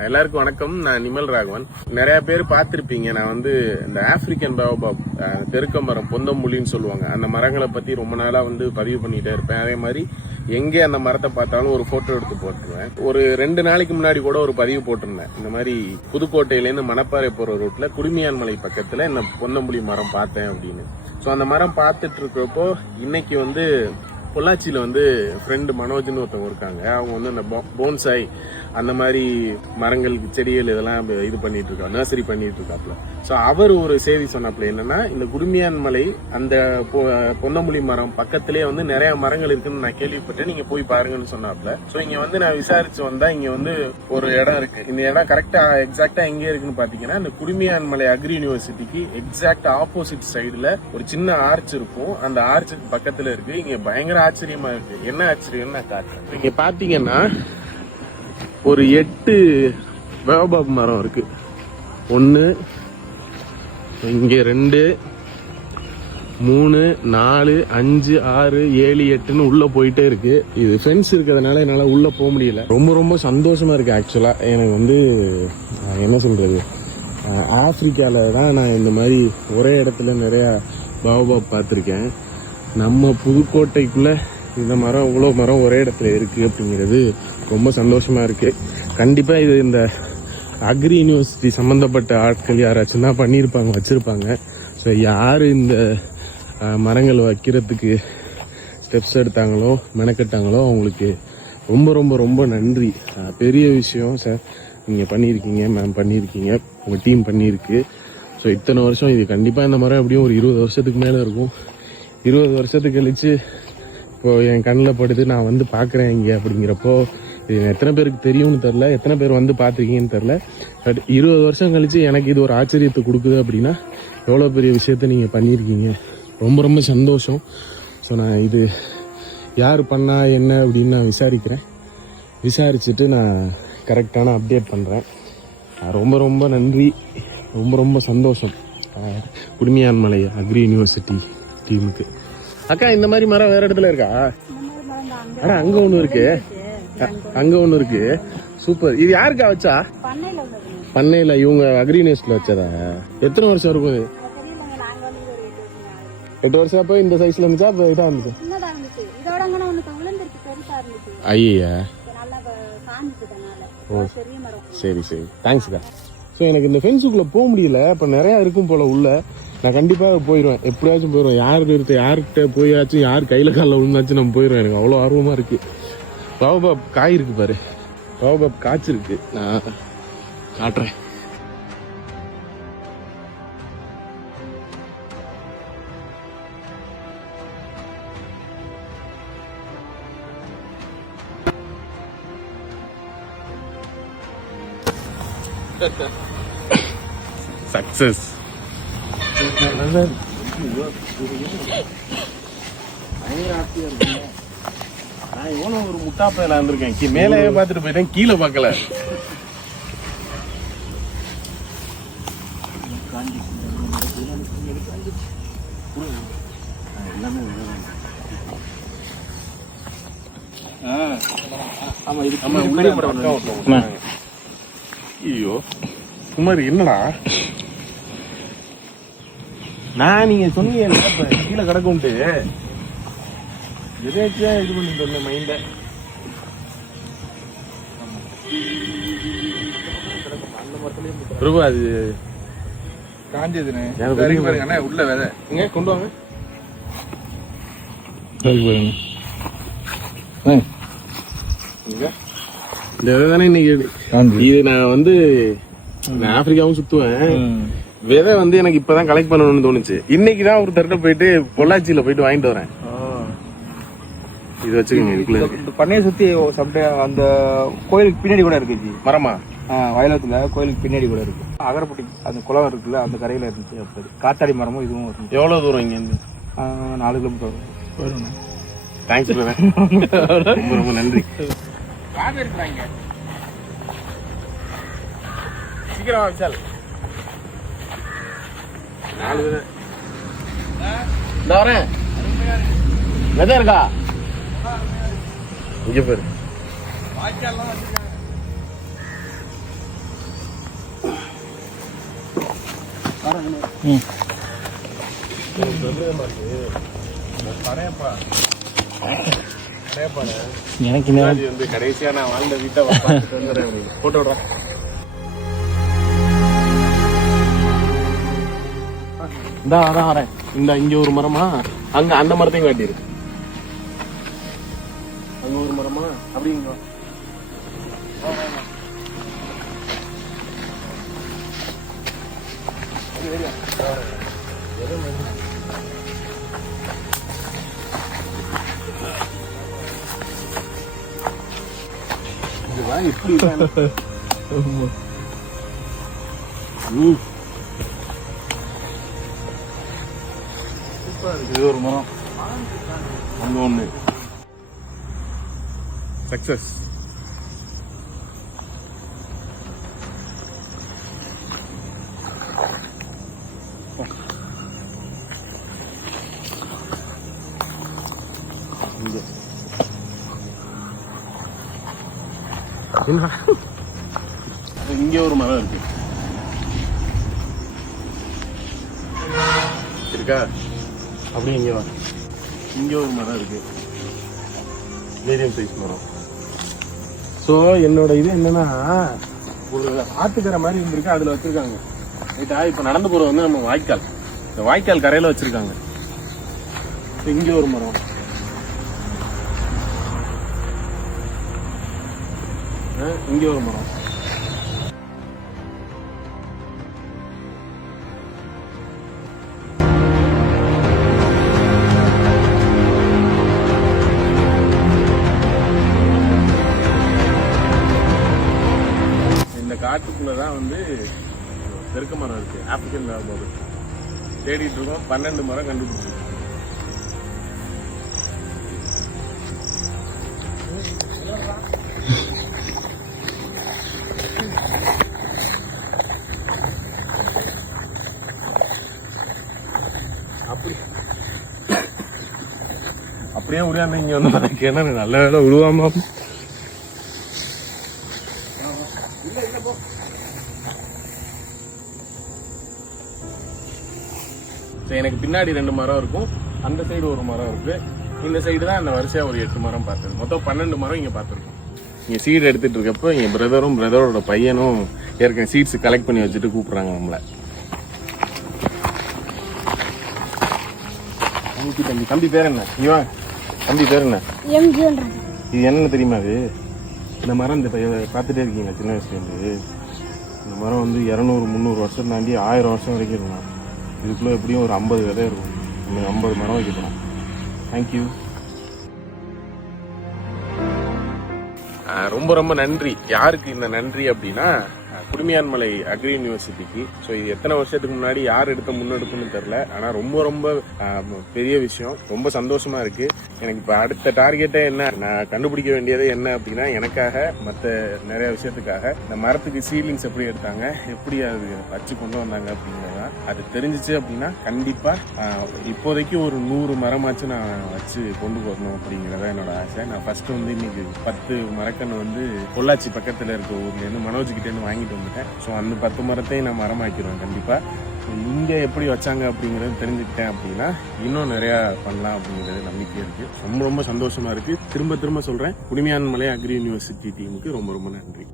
எல்லாருக்கும் வணக்கம். நான் நிமல் ராகவன். நிறைய பேர் பார்த்திருப்பீங்க. நான் வந்து இந்த ஆப்பிரிக்கன் பாயோபாப் தெருக்க மரம், பொந்தம்புலின்னு சொல்லுவாங்க, அந்த மரங்களை பத்தி ரொம்ப நாளா வந்து பதிவு பண்ணிட்டே இருப்பேன். அதே மாதிரி எங்கே அந்த மரத்தை பார்த்தாலும் ஒரு போட்டோ எடுத்து போட்டுருவேன். ஒரு 2 நாளைக்கு முன்னாடி கூட ஒரு பதிவு போட்டிருந்தேன். இந்த மாதிரி புதுக்கோட்டையிலேருந்து மணப்பாறை போற ரோட்ல குடுமியான்மலை பக்கத்துல இந்த பொந்தம்புலி மரம் பார்த்தேன் அப்படின்னு. ஸோ அந்த மரம் பார்த்துட்டு இருக்கிறப்போ இன்னைக்கு வந்து பொள்ளாச்சியில வந்து ஃப்ரெண்டு மனோஜ்னு ஒருத்தவங்க இருக்காங்க. அவங்க வந்து அந்த போன்சாய் அந்த மாதிரி மரங்கள், செடிகள் இதெல்லாம் இது பண்ணிட்டு இருக்காங்க, நர்சரி பண்ணிட்டு இருக்காப்ல. ஸோ அவர் ஒரு செய்தி சொன்னாப்ல, என்னன்னா இந்த குடுமியான்மலை அந்த பொந்தம்புலி மரம் பக்கத்திலேயே வந்து நிறைய மரங்கள் இருக்குன்னு நான் கேள்விப்பட்டேன், நீங்க போய் பாருங்கன்னு சொன்னாப்ல. ஸோ இங்க வந்து நான் விசாரிச்சு வந்தா இங்க வந்து ஒரு இடம் இருக்கு. இந்த இடம் கரெக்டா எக்ஸாக்டா எங்க இருக்குன்னு பாத்தீங்கன்னா இந்த குடுமியான்மலை அக்ரி யூனிவர்சிட்டிக்கு எக்ஸாக்ட் ஆப்போசிட் சைடுல ஒரு சின்ன ஆர்ச் இருக்கும். அந்த ஆர்ச்சுக்கு பக்கத்துல இருக்கு. இங்க பயங்கர ஆச்சரியமா இருக்கு. என்ன ஆச்சரியம்னு நான் காட்டுறேன். இங்க பாத்தீங்கன்னா ஒரு 8 பாயோபாப் மரம் இருக்கு. 1, இங்க 2, 3, 4, 5, 6, 7, 8ன்னு உள்ள போயிட்டே இருக்கு. இது ஃபென்ஸ் இருக்கிறதுனால என்னால உள்ள போக முடியல. ரொம்ப ரொம்ப சந்தோஷமா இருக்கு. ஆக்சுவலா எனக்கு வந்து என்ன சொல்றது, ஆப்பிரிக்கால தான் நான் இந்த மாதிரி ஒரே இடத்துல நிறைய பாயோபாப் பார்த்திருக்கேன். நம்ம புதுக்கோட்டைக்குள்ள இந்த மரம், இவ்வளவு மரம் ஒரே இடத்துல இருக்கு அப்படிங்கிறது ரொம்ப சந்தோஷமா இருக்கு. கண்டிப்பா இது இந்த அக்ரி யூனிவர்சிட்டி சம்பந்தப்பட்ட ஆட்கள் யாராச்சும் தான் பண்ணியிருப்பாங்க, வச்சிருப்பாங்க. ஸோ யாரு இந்த மரங்கள் வைக்கிறதுக்கு ஸ்டெப்ஸ் எடுத்தாங்களோ, மெனக்கட்டாங்களோ, அவங்களுக்கு ரொம்ப ரொம்ப ரொம்ப நன்றி. பெரிய விஷயம் சார், நீங்க பண்ணியிருக்கீங்க, மேம் பண்ணியிருக்கீங்க, உங்க டீம் பண்ணியிருக்கு. ஸோ இத்தனை வருஷம் இது கண்டிப்பா இந்த மரம் எப்படியும் ஒரு 20 வருஷத்துக்கு மேல இருக்கும். 20 வருஷத்துக்கு கழிச்சு இப்போ என் கண்ணில் படுது, நான் வந்து பாக்குறேன் இங்க அப்படிங்கிறப்போ இது எத்தனை பேருக்கு தெரியும்னு தெரியல, எத்தனை பேர் வந்து பாத்திருக்கீங்கன்னு தெரியல. பட் 20 வருஷம் கழிச்சு எனக்கு இது ஒரு ஆச்சரியத்தை கொடுக்குது அப்படின்னா எவ்வளவு பெரிய விஷயத்த நீங்க பண்ணியிருக்கீங்க. ரொம்ப ரொம்ப சந்தோஷம். ஸோ நான் இது யார் பண்ணா என்ன அப்படின்னு நான் விசாரிச்சுட்டு நான் கரெக்டான அப்டேட் பண்றேன். ரொம்ப ரொம்ப நன்றி, ரொம்ப ரொம்ப சந்தோஷம் குடுமியான்மலை அக்ரி யூனிவர்சிட்டி டீமுக்கு. அக்கா, இந்த மாதிரி மரம் வேற இடத்துல இருக்கா? ஆனா அங்க ஒண்ணு இருக்கு, அங்க ஒண்ணு இருக்கு. சூப்பர். இது யாருக்கா வச்சா? பண்ணையில இவங்க அக்ரி யூனிவர்சிட்டில வச்சதா? எத்தனை வருஷம் இருக்கும் இது? 8 வருஷம். அப்போ இந்த சைஸ்ல இருந்துச்சா? அப்ப இதா இருந்துச்சு? ஐயா, ஓ சரி சரி, தேங்க்ஸ்க்கா. ஸோ எனக்கு இந்த ஃபென்ஸுக்குள்ள போக முடியல. இப்போ நிறைய இருக்கும் போல உள்ள. நான் கண்டிப்பாக போயிடுவேன், எப்படியாச்சும் போயிடுவேன். யார்கிட்ட போயாச்சும், யார் கையில காலில் விழுந்தாச்சும் நம்ம போயிடுவேன். எனக்கு அவ்வளோ ஆர்வமா இருக்கு. பாயோபாப் காய் இருக்கு பாரு, பாயோபாப் காய்ச்சிருக்கு. நான் காட்டுறேன். சக்சஸ். நான் எவ்வளவு ஒரு முட்டாப்பையில இருந்திருக்கேன். மேலே பார்த்துட்டு போயிட்டேன், கீழே பார்க்கல. ஐயோ குமார், என்னடா நான் நீங்க சொன்னீங்க கீழே கிடக்கும்ட்டு எதாச்சும் இது பண்ணி தந்தேன் மைண்ட. பிரபு அது காஞ்சதுன்னு உள்ள விதை இங்க கொண்டு வாங்க. இந்த விதை தானே இன்னைக்கு. இது நான் வந்து ஆப்பிரிக்காவும் சுத்துவேன். விதை வந்து எனக்கு இப்பதான் கலெக்ட் பண்ணணும்னு தோணுச்சு. இன்னைக்குதான் ஒரு தரட்ட போயிட்டு பொள்ளாச்சியில போயிட்டு வாங்கிட்டு வரேன். இது வச்சுக்கோங்க. இதுக்குள்ள பண்ணையை சுத்தி அந்த கோயிலுக்கு பின்னாடி கூட இருக்கு மரமா. வயலத்துல கோயிலுக்கு பின்னாடி கூட இருக்கு. அகரப்பட்டி அந்த குளம் இருக்குல்ல, அந்த கரையில இருந்துச்சு. அப்படி காத்தாடி மரமும் இதுவும் இருக்கு. எவ்வளவு தூரம் இங்க இருந்து? 4 கிலோமீட்டர் வரும். தேங்க்ஸ் ரொம்ப ரொம்ப நன்றி. சீக்கிரமா விசால். 4 விதை இந்த வரேன். விதை இருக்கா? இங்க பாரு. ம் எனக்கு இந்த வந்து கடைசியா நான் வாழ்ந்த வீட்டை பார்த்துட்டு வந்துடுறேன். போட்டோ விடுறேன். இந்த அதான் வரேன். இந்த இங்க ஒரு மரமா, அங்க அந்த மரத்தையும் காட்டிரு. அங்க ஒரு மரமா, அப்படிங்க. இதுதான் எப்படி இருக்காங்க. இது ஒரு மரம் அங்க ஒண்ணு சக்சஸ். இங்க ஒரு மரம் இருக்கு. இருக்கா? அப்படியே இங்க வா. இங்க ஒரு மரம் இருக்கு, மீடியம் சைஸ் மரம். ஸோ என்னோட இது என்னன்னா, ஒரு ஆத்துக்கரை மாதிரி இருந்திருக்கு, அதுல வச்சிருக்காங்க. ரைட்டா? இப்ப நடந்து போறது வந்து நம்ம வாய்க்கால், இந்த வாய்க்கால் கரையில வச்சிருக்காங்க. இங்க ஒரு மரம், இங்க ஒரு மரம். இந்த காட்டுக்குள்ளதான் வந்து பெருக்க மரம் இருக்கு, ஆப்பிரிக்கன் பாபு. தேடிட்டு இருக்கோம், 12 மரம் கண்டுபிடிச்சிருக்கோம். அப்படியே முடியாம இங்க வந்து கிணறு நல்ல வேலை விழுவாம. எனக்கு பின்னாடி 2 மரம் இருக்கும், அந்த சைடு ஒரு மரம் இருக்கு, இந்த சைடு தான் அந்த வரிசையா ஒரு 8 மரம் பார்த்தது. மொத்தம் 12 மரம் இங்க பார்த்துருக்கோம். இங்க சீடு எடுத்துட்டு இருக்கப்ப என் பிரதரும் பிரதரோட பையனும் ஏற்கனவே சீட்ஸ் கலெக்ட் பண்ணி வச்சுட்டு கூப்பிடுறாங்க நம்மள. தம்பி, தம்பி பேர் என்ன? இவா தம்பி பேர் என்ன? இது என்னன்னு தெரியுமா? அது இந்த மரம் இந்த பார்த்துட்டே இருக்கீங்க சின்ன வயசுலேருந்து. இந்த மரம் வந்து 200-300 வருஷம் தாண்டி 1000 வருஷம் வரைக்கும் இருக்கலாம். இதுக்குள்ள எப்படியும் ஒரு 50 விதை இருக்கும். நம்ம 50 மரம் வைக்க போகிறோம். தேங்க்யூ. ரொம்ப ரொம்ப நன்றி. யாருக்கு இந்த நன்றி அப்படின்னா, குடுமியான்மலை அக்ரி யூனிவர்சிட்டிக்கு. ஸோ இது எத்தனை வருஷத்துக்கு முன்னாடி யார் எடுத்த முன்னெடுப்புன்னு தெரியல, ஆனால் ரொம்ப ரொம்ப பெரிய விஷயம். ரொம்ப சந்தோஷமா இருக்கு. எனக்கு இப்போ அடுத்த டார்கெட்டே என்ன, நான் கண்டுபிடிக்க வேண்டியது என்ன அப்படின்னா, எனக்காக மற்ற நிறைய விஷயத்துக்காக இந்த மரத்துக்கு சீலிங்ஸ் எப்படி எடுத்தாங்க, எப்படி அது வச்சு கொண்டு வந்தாங்க அப்படிங்கிறதான். அது தெரிஞ்சிச்சு அப்படின்னா கண்டிப்பா இப்போதைக்கு ஒரு 100 மரமாச்சும் நான் வச்சு கொண்டு போகணும் அப்படிங்கிறத என்னோட ஆசை. நான் ஃபர்ஸ்ட் வந்து இன்னைக்கு 10 மரக்கன்று வந்து பொள்ளாச்சி பக்கத்தில் இருக்க ஊர்லேருந்து மனோஜ் கிட்டேருந்து வாங்கிட்டு வந்துட்டேன். ஸோ அந்த 10 மரத்தையும் நான் மரமாக்கிடுவேன் கண்டிப்பா. இங்கே எப்படி வச்சாங்க அப்படிங்கிறது தெரிஞ்சுக்கிட்டேன் அப்படின்னா இன்னும் நிறையா பண்ணலாம் அப்படிங்கிறது நம்பிக்கை இருக்கு. ரொம்ப ரொம்ப சந்தோஷமா இருக்கு. திரும்ப திரும்ப சொல்றேன், குடுமியான்மலை அக்ரி யூனிவர்சிட்டி டீமுக்கு ரொம்ப ரொம்ப நன்றி.